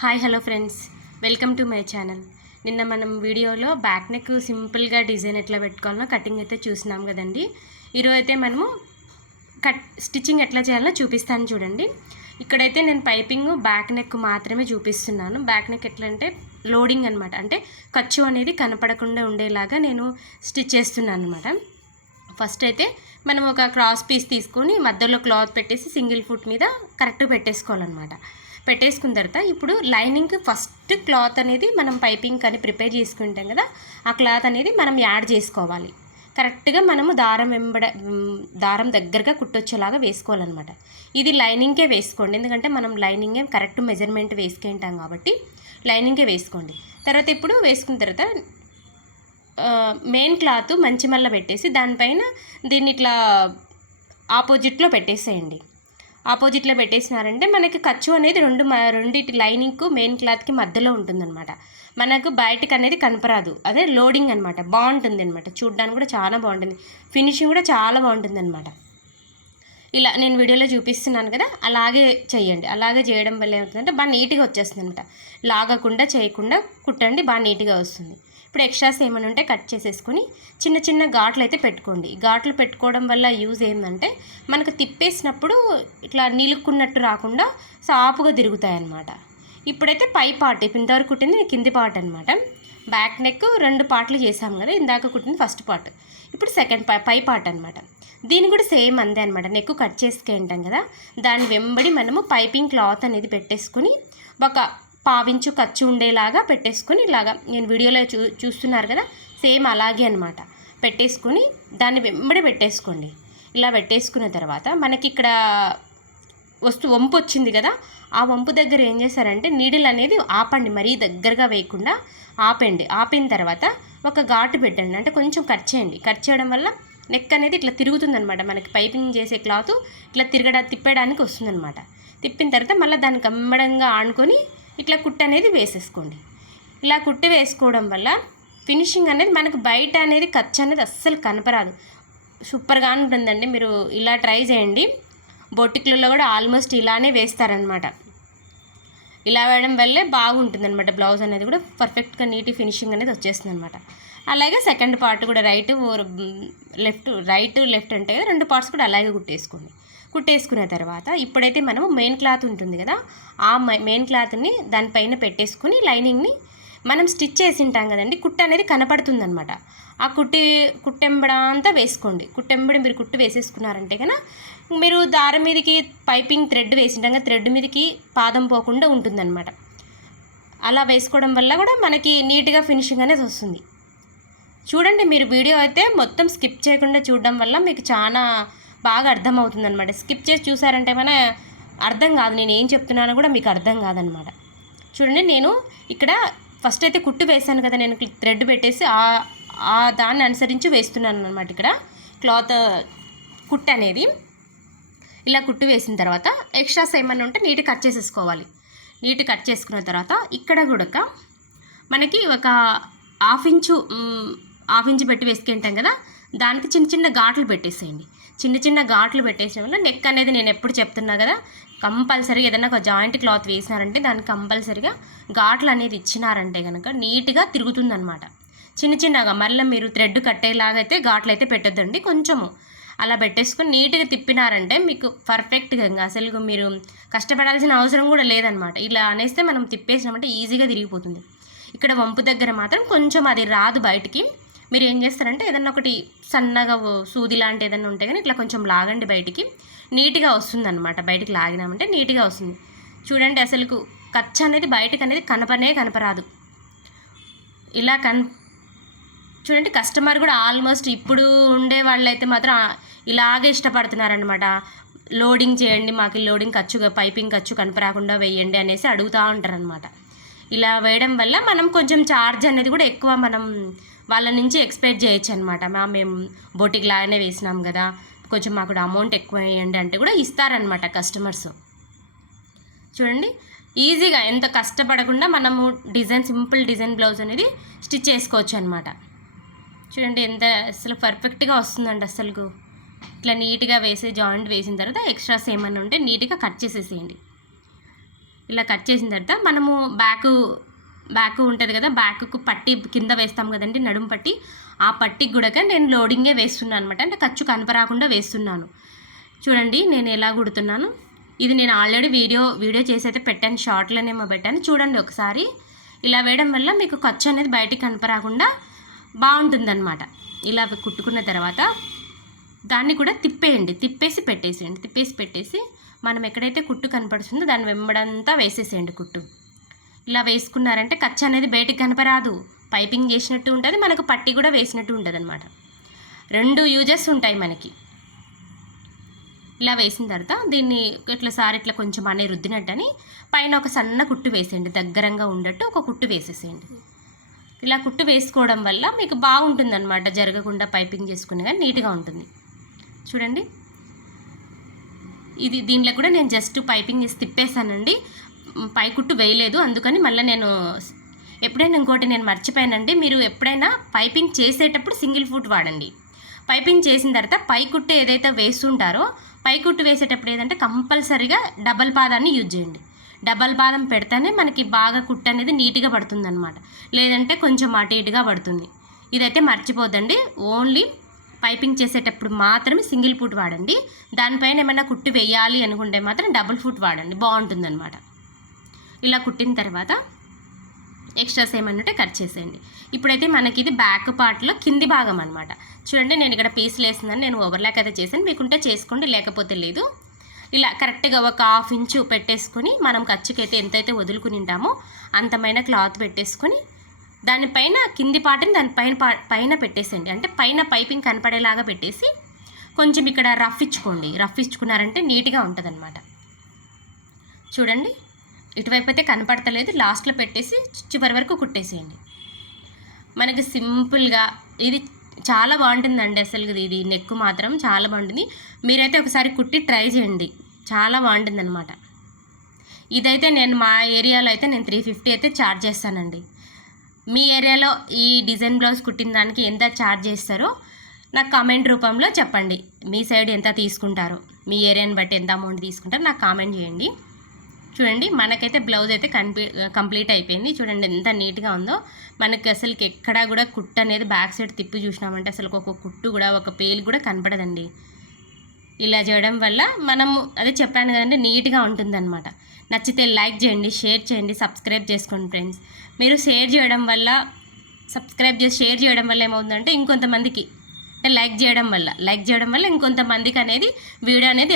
Hi hello friends, welcome to my channel. నిన్న మనం వీడియోలో బ్యాక్ నెక్ సింపుల్గా డిజైన్ ఎట్లా పెట్టుకోవాలో కటింగ్ అయితే చూసినాం కదండి. ఈరోజు అయితే మనము స్టిచ్చింగ్ ఎట్లా చేయాలో చూపిస్తాను చూడండి. ఇక్కడైతే నేను పైపింగ్ బ్యాక్ నెక్ మాత్రమే చూపిస్తున్నాను. బ్యాక్ నెక్ ఎట్లా అంటే లోడింగ్ అనమాట, అంటే ఖర్చు అనేది కనపడకుండా ఉండేలాగా నేను స్టిచ్ చేస్తున్నాను అనమాట. ఫస్ట్ అయితే మనం ఒక క్రాస్ పీస్ తీసుకొని మధ్యలో క్లాత్ పెట్టేసి సింగిల్ ఫుట్ మీద కరెక్ట్గా పెట్టేసుకోవాలన్నమాట. పెట్టేసుకున్న తర్వాత ఇప్పుడు లైనింగ్ ఫస్ట్ క్లాత్ అనేది మనం పైపింగ్ అని ప్రిపేర్ చేసుకుంటాం కదా, ఆ క్లాత్ అనేది మనం యాడ్ చేసుకోవాలి. కరెక్ట్గా మనము దారం దగ్గరగా కుట్టొచ్చేలాగా వేసుకోవాలన్నమాట. ఇది లైనింగ్కే వేసుకోండి, ఎందుకంటే మనం లైనింగే కరెక్ట్ మెజర్మెంట్ వేసుకుంటాం కాబట్టి లైనింగే వేసుకోండి. తర్వాత ఇప్పుడు వేసుకున్న తర్వాత మెయిన్ క్లాత్ మంచి మళ్ళీ పెట్టేసి దానిపైన దీన్ని ఇట్లా ఆపోజిట్లో పెట్టేసేయండి. ఆపోజిట్లో పెట్టేసినారంటే మనకి ఖర్చు అనేది రెండింటి లైనింగ్కు మెయిన్ క్లాత్కి మధ్యలో ఉంటుందన్నమాట. మనకు బయటకు అనేది కనపరాదు. అదే లోడింగ్ అనమాట. బాగుంటుంది అనమాట, చూడడానికి కూడా చాలా బాగుంటుంది, ఫినిషింగ్ కూడా చాలా బాగుంటుంది అనమాట. ఇలా నేను వీడియోలో చూపిస్తున్నాను కదా, అలాగే చేయండి. అలాగే చేయడం వల్ల ఏమవుతుందంటే బాగా నీట్గా వచ్చేస్తుంది అనమాట. లాగకుండా చేయకుండా కుట్టండి, బాగా నీట్గా వస్తుంది. ఇప్పుడు ఎక్స్ట్రాస్ ఏమైనా ఉంటే కట్ చేసేసుకొని చిన్న చిన్న ఘాట్లు అయితే పెట్టుకోండి. ఘాట్లు పెట్టుకోవడం వల్ల యూజ్ ఏంటంటే మనకు తిప్పేసినప్పుడు ఇట్లా నిలుక్కున్నట్టు రాకుండా సాపుగా తిరుగుతాయి అన్నమాట. ఇప్పుడైతే పై పార్ట్, ఇంతవరకు కుట్టింది కింది పార్ట్ అనమాట. బ్యాక్ నెక్ 2 పార్ట్లు చేసాము కదా, ఇందాక కుట్టింది ఫస్ట్ పార్ట్, ఇప్పుడు సెకండ్ పై పార్ట్ అనమాట. దీన్ని కూడా సేమ్ అంతే అనమాట. నెక్ కట్ చేసుకుంటాం కదా, దాని వెంబడి మనము పైపింగ్ క్లాత్ అనేది పెట్టేసుకుని ఒక పావించు ఖర్చు ఉండేలాగా పెట్టేసుకొని, ఇలాగా నేను వీడియోలో చూస్తున్నారు కదా, సేమ్ అలాగే అనమాట. పెట్టేసుకొని దాన్ని వెంబడి పెట్టేసుకోండి. ఇలా పెట్టేసుకున్న తర్వాత మనకి ఇక్కడ వంపు వచ్చింది కదా, ఆ వంపు దగ్గర ఏం చేశారంటే నీడిల్ అనేది ఆపండి, మరీ దగ్గరగా వేయకుండా ఆపండి. ఆపిన తర్వాత ఒక ఘాటు పెట్టండి, అంటే కొంచెం కట్ చేయండి. కట్ చేయడం వల్ల నెక్ అనేది ఇట్లా తిరుగుతుందనమాట. మనకి పైపింగ్ చేసే క్లాత్ ఇట్లా తిప్పడానికి వస్తుందన్నమాట. తిప్పిన తర్వాత మళ్ళీ దానికి గమ్మడంగా ఆనుకొని ఇట్లా కుట్టు అనేది వేసేసుకోండి. ఇలా కుట్టి వేసుకోవడం వల్ల ఫినిషింగ్ అనేది మనకు బయట అనేది ఖర్చు అనేది అస్సలు కనపరాదు, సూపర్గా ఉంటుందండి. మీరు ఇలా ట్రై చేయండి. బొటిక్లలో కూడా ఆల్మోస్ట్ ఇలానే వేస్తారనమాట. ఇలా వేయడం వల్లే బాగుంటుందన్నమాట. బ్లౌజ్ అనేది కూడా పర్ఫెక్ట్గా నీట్ ఫినిషింగ్ అనేది వచ్చేస్తుంది అనమాట. అలాగే సెకండ్ పార్ట్ కూడా రైట్ లెఫ్ట్ అంటే కదా, 2 పార్ట్స్ కూడా అలాగే కుట్టేసుకున్న తర్వాత ఇప్పుడైతే మనము మెయిన్ క్లాత్ ఉంటుంది కదా, ఆ మెయిన్ క్లాత్ని దానిపైన పెట్టేసుకుని లైనింగ్ని మనం స్టిచ్ చేసి ఉంటాం కదండి, కుట్టు అనేది కనపడుతుందనమాట. ఆ కుట్టెంబడంతా వేసుకోండి. కుట్టెంబడి మీరు కుట్టు వేసేసుకున్నారంటే కనుక మీరు దారం మీదకి పైపింగ్ థ్రెడ్ వేసింటాం కదా, థ్రెడ్ మీదకి పాదం పోకుండా ఉంటుందన్నమాట. అలా వేసుకోవడం వల్ల కూడా మనకి నీట్గా ఫినిషింగ్ అనేది వస్తుంది. చూడండి, మీరు వీడియో అయితే మొత్తం స్కిప్ చేయకుండా చూడడం వల్ల మీకు చాలా బాగా అర్థమవుతుంది అనమాట. స్కిప్ చేసి చూసారంటే మన అర్థం కాదు, నేను ఏం చెప్తున్నానో కూడా మీకు అర్థం కాదనమాట. చూడండి, నేను ఇక్కడ ఫస్ట్ అయితే కుట్టు వేసాను కదా, నేను థ్రెడ్ పెట్టేసి ఆ దాన్ని అనుసరించి వేస్తున్నాను అనమాట. ఇక్కడ క్లాత్ కుట్టు అనేది ఇలా కుట్టు వేసిన తర్వాత ఎక్స్ట్రాస్ ఏమన్నా ఉంటే నీట్ కట్ చేసేసుకోవాలి. నీట్ కట్ చేసుకున్న తర్వాత ఇక్కడ కూడా మనకి ఒక హాఫ్ ఇంచు పెట్టి వేసుకుంటాం కదా, దానికి చిన్న చిన్న ఘాట్లు పెట్టేసేయండి. చిన్న ఘాట్లు పెట్టేసిన వల్ల నెక్ అనేది నేను ఎప్పుడు చెప్తున్నా కదా, కంపల్సరీగా ఏదైనా ఒక జాయింట్ క్లాత్ వేసినారంటే దానికి కంపల్సరీగా ఘాట్లు అనేది ఇచ్చినారంటే కనుక నీట్గా తిరుగుతుందనమాట. చిన్నగా మళ్ళీ మీరు థ్రెడ్ కట్టేలాగా అయితే ఘాట్లు అయితే పెట్టొద్దండి. కొంచెము అలా పెట్టేసుకొని నీట్గా తిప్పినారంటే మీకు పర్ఫెక్ట్గా అసలు మీరు కష్టపడాల్సిన అవసరం కూడా లేదనమాట. ఇలా అనేస్తే మనం తిప్పేసినామంటే ఈజీగా తిరిగిపోతుంది. ఇక్కడ వంపు దగ్గర మాత్రం కొంచెం అది రాదు బయటికి. మీరు ఏం చేస్తారంటే ఏదన్నా ఒకటి సన్నగా సూది లాంటి ఏదన్నా ఉంటే కానీ ఇట్లా కొంచెం లాగండి, బయటికి నీట్గా వస్తుంది అనమాట. బయటికి లాగినామంటే నీట్గా వస్తుంది. చూడండి, అసలు ఖర్చు అనేది బయటకు అనేది కనపరాదు. ఇలా చూడండి, కస్టమర్ కూడా ఆల్మోస్ట్ ఇప్పుడు ఉండే వాళ్ళైతే మాత్రం ఇలాగే ఇష్టపడుతున్నారనమాట. లోడింగ్ చేయండి, మాకు లోడింగ్ ఖర్చు పైపింగ్ ఖర్చు కనపరాకుండా వేయండి అనేసి అడుగుతూ ఉంటారనమాట. ఇలా వేయడం వల్ల మనం కొంచెం ఛార్జ్ అనేది కూడా ఎక్కువ మనం వాళ్ళ నుంచి ఎక్స్పెక్ట్ చేయొచ్చు అనమాట. మేము బొటిక్ లాగానే వేసినాం కదా, కొంచెం మాకు అమౌంట్ ఎక్కువ వేయండి అంటే కూడా ఇస్తారనమాట కస్టమర్స్. చూడండి, ఈజీగా ఎంత కష్టపడకుండా మనము సింపుల్ డిజైన్ బ్లౌజ్ అనేది స్టిచ్ చేసుకోవచ్చు అనమాట. చూడండి, ఎంత అసలు పర్ఫెక్ట్గా వస్తుందండి. అసలు ఇట్లా నీట్గా జాయింట్ వేసిన తర్వాత ఎక్స్ట్రాస్ ఏమన్నా ఉంటే నీట్గా కట్ చేసేసేయండి. ఇలా కట్ చేసిన తర్వాత మనము బ్యాక్ ఉంటుంది కదా, బ్యాక్కు పట్టి కింద వేస్తాం కదండి, నడుము పట్టి, ఆ పట్టికి కూడా నేను లోడింగే వేస్తున్నాను అనమాట. అంటే ఖర్చు కనపరాకుండా వేస్తున్నాను. చూడండి నేను ఎలా కుడుతున్నాను. ఇది నేను ఆల్రెడీ వీడియో చేసి అయితే పెట్టాను, షార్ట్లోనేమో పెట్టాను, చూడండి ఒకసారి. ఇలా వేయడం వల్ల మీకు ఖర్చు అనేది బయటికి కనపరాకుండా బాగుంటుందన్నమాట. ఇలా కుట్టుకున్న తర్వాత దాన్ని కూడా తిప్పేసి పెట్టేసి మనం ఎక్కడైతే కుట్టు కనపడుతుందో దాన్ని వెంబడంతా వేసేసేయండి కుట్టు. ఇలా వేసుకున్నారంటే ఖర్చు అనేది బయటికి కనపరాదు, పైపింగ్ చేసినట్టు ఉంటుంది, మనకు పట్టి కూడా వేసినట్టు ఉంటుంది అనమాట. 2 యూజెస్ ఉంటాయి మనకి. ఇలా వేసిన తర్వాత దీన్ని ఇట్లా కొంచెం అనే రుద్దినట్టని పైన ఒక సన్న కుట్టు వేసేయండి, దగ్గరంగా ఉండట్టు ఒక కుట్టు వేసేసేయండి. ఇలా కుట్టు వేసుకోవడం వల్ల మీకు బాగుంటుందన్నమాట, జరగకుండా పైపింగ్ చేసుకునే కానీ నీట్గా ఉంటుంది. చూడండి దీంట్లో కూడా నేను జస్ట్ పైపింగ్ చేసి తిప్పేసానండి, పై కుట్టు వేయలేదు. అందుకని మళ్ళీ నేను ఎప్పుడైనా ఇంకోటి నేను మర్చిపోయానండి, మీరు ఎప్పుడైనా పైపింగ్ చేసేటప్పుడు సింగిల్ ఫుట్ వాడండి. పైపింగ్ చేసిన తర్వాత పై కుట్టు ఏదైతే వేస్తుంటారో పై కుట్టు వేసేటప్పుడు ఏదంటే కంపల్సరీగా డబల్ పాదాన్ని యూజ్ చేయండి. డబల్ పాదం పెడితేనే మనకి బాగా కుట్టు అనేది నీట్గా పడుతుంది అనమాట, లేదంటే కొంచెం అటు ఇటుగా పడుతుంది. ఇదైతే మర్చిపోద్దండి, ఓన్లీ పైపింగ్ చేసేటప్పుడు మాత్రమే సింగిల్ ఫుట్ వాడండి. దానిపైన ఏమైనా కుట్టు వేయాలి అనుకుంటే మాత్రం డబుల్ ఫుట్ వాడండి, బాగుంటుందన్నమాట. ఇలా కుట్టిన తర్వాత ఎక్స్ట్రాస్ ఏమన్నట్టే కట్ చేసేయండి. ఇప్పుడైతే మనకి ఇది బ్యాక్ పార్ట్లో కింది భాగం అనమాట. చూడండి నేను ఇక్కడ పీసులు వేసిందని నేను ఓవర్లాక్ అయితే చేశాను, మీకుంటే చేసుకోండి, లేకపోతే లేదు. ఇలా కరెక్ట్గా ఒక 1/2 ఇంచు పెట్టేసుకొని మనం ఖర్చుకైతే ఎంతైతే వదులుకుని ఉంటామో అంతమైన క్లాత్ పెట్టేసుకొని దానిపైన కింది పార్ట్ని పైన పెట్టేసేయండి. అంటే పైన పైపింగ్ కనపడేలాగా పెట్టేసి కొంచెం ఇక్కడ రఫ్ ఇచ్చుకున్నారంటే నీట్గా ఉంటుంది అనమాట. చూడండి ఇటువైపు అయితే కనపడతలేదు, లాస్ట్లో పెట్టేసి చివరి వరకు కుట్టేసేయండి. మనకి సింపుల్గా ఇది చాలా బాగుంటుందండి. అసలు ఇది నెక్ మాత్రం చాలా బాగుంటుంది, మీరైతే ఒకసారి కుట్టి ట్రై చేయండి, చాలా బాగుంటుంది అనమాట. ఇదైతే నేను మా ఏరియాలో అయితే నేను 350 అయితే ఛార్జ్ చేస్తానండి. మీ ఏరియాలో ఈ డిజైన్ బ్లౌజ్ కుట్టిన దానికి ఎంత ఛార్జ్ చేస్తారో నాకు కామెంట్ రూపంలో చెప్పండి. మీ సైడ్ ఎంత తీసుకుంటారో, మీ ఏరియాని బట్టి ఎంత అమౌంట్ తీసుకుంటారో నాకు కామెంట్ చేయండి. చూడండి మనకైతే బ్లౌజ్ అయితే కంప్లీట్ అయిపోయింది. చూడండి ఎంత నీట్గా ఉందో. మనకి అసలుకి ఎక్కడా కూడా కుట్టు అనేది బ్యాక్ సైడ్ తిప్పి చూసినామంటే అసలు ఒక కుట్టు కూడా ఒక పేలు కూడా కనపడదండి. ఇలా చేయడం వల్ల మనము అదే చెప్పాను కదండి, నీట్గా ఉంటుందన్నమాట. నచ్చితే లైక్ చేయండి, షేర్ చేయండి, సబ్స్క్రైబ్ చేసుకోండి ఫ్రెండ్స్. మీరు షేర్ చేయడం వల్ల షేర్ చేయడం వల్ల ఏమవుతుందంటే ఇంకొంతమందికి లైక్ చేయడం వల్ల ఇంకొంతమందికి అనేది వీడియో అనేది